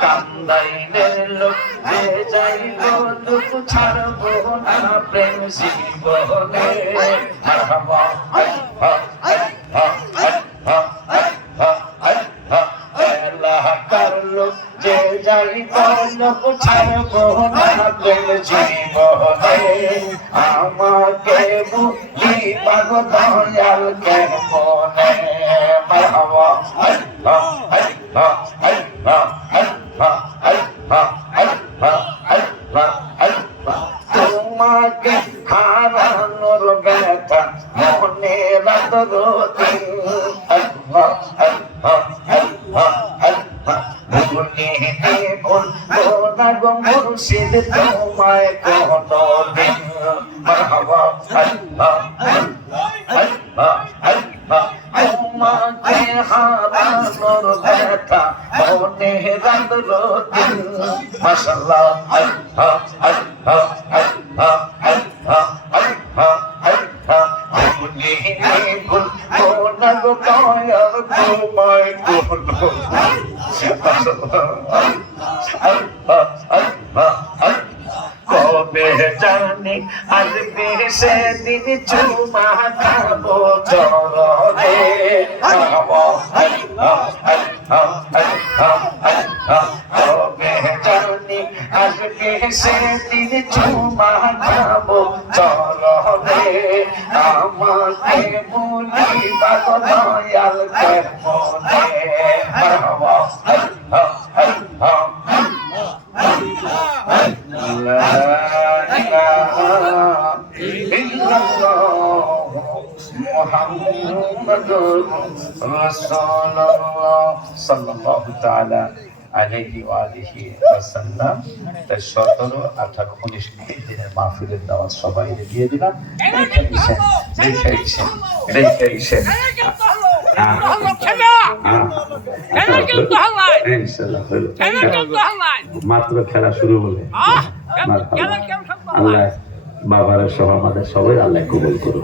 কান্দাইলে লোক যে যাইব দুঃখ ছাড়বো না প্রেম জীবনে যে যাইব লোক ছাড়বো না প্রেম জীবনে আমাকে বুঝি পাগ দয়াল কেমনে মারহাবা তোমাকে হারানোর ব্যথা মনে রাতরতি মুর্শিদ তোমায় কোনদিন মারহাবা তোমাকে হারানোর ব্যথা মনে রাতরতি মাশাআল্লাহ কবে জানি আসবে সেদিন চুমা খাবো চরণে কবে জানি আসবে সেদিন চুমা খাবো চরণে আমাকে বলিবা দয়াল কেমনে মুহাম্মাদুর রাসূলুল্লাহ সাল্লাল্লাহু তাআলা আলাইহি ওয়া আলিহি ওয়াসাল্লাম। 17, 18, 19 দিনের মাহফিলের দাওয়াত সবাই দিয়ে দিলাম। মাত্র খেলা শুরু হলে আল্লাহ বাবার সহ আমাদের সবাই আল্লাহ কবুল করুন।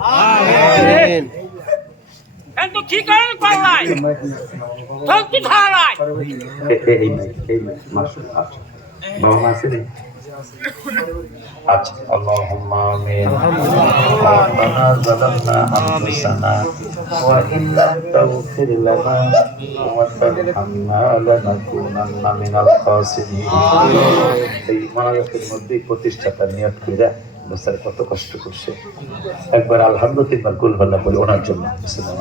বাবা মা আছে নেই? আচ্ছা, আল্লাহুম্মা আমিন। রব্বানা যালামনা আনফুসানা ওয়া ইন লাম তাগফির লানা ওয়া তারহামনা লানাকুনান্না মিনাল খাসিরিন। এই মানবতার মধ্যে প্রতিষ্ঠাতা নিয়ত কইরা বেচারা কত কষ্ট করছে। একবার আলহামদুলিল্লাহ, তিনবার কুল আল্লাহ বলে ওনার জন্য।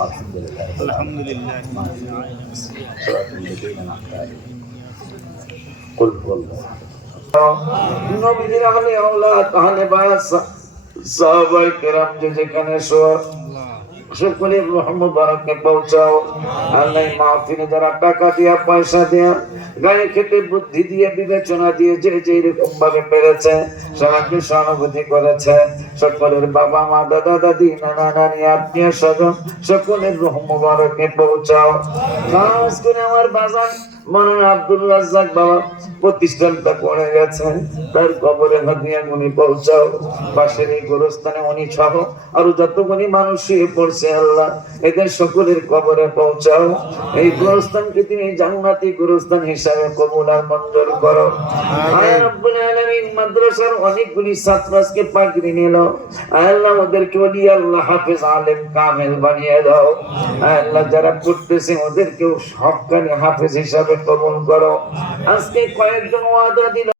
আলহামদুলিল্লাহ আলহামদুলিল্লাহ কুল বলবো নবীদের আহলে আওলাদ আহলে বায়াত সাহাবায়ে কেরাম যেখানে সকলের রূহ মুবারকে পৌঁছাও। আল্লাহ মাহফিলে যারা টাকা দিয়া পয়সা দিয়া গায়ে খেতে বুদ্ধি দিয়ে বিবেচনা দিয়ে যে যেরকম ভাবে পেরেছে সবাইকে সহানুভূতি করেছে, সকলের বাবা মা দাদা দাদি নানা নানি আত্মীয় স্বজন সকলের রূহ মুবারকে পৌঁছাও। খাস করে আমার বাজান মনের আব্দুল রাজ্জাক বাবা প্রতিষ্ঠানটা করে গেছে, তার কবরে হাদিয়া গুনি পৌঁছাও। পাশের এই গোরস্থানে উনি সহ আরো যতগুলি মানুষ শুয়ে পড়ছে আল্লাহ এদের সকলের কবরে পৌঁছাও। এই গোরস্থানকে তুমি জান্নাতি গোরস্থান হিসাবে কবুল আর মঞ্জুর করো। আয় রব্বুল আলামিন, মাদ্রাসার অনেকগুলি ছাত্র আজকে পাগড়ি নিল, আল্লাহ ওদেরকে ওলি আল্লাহ হাফেজ আলেম কামেল বানিয়ে দাও। আল্লাহ যারা পড়তেছে ওদেরকেও হক্কানি হাফেজ হিসাবে কবুল করো। আজকে কয়েকজন ওয়াদা দিল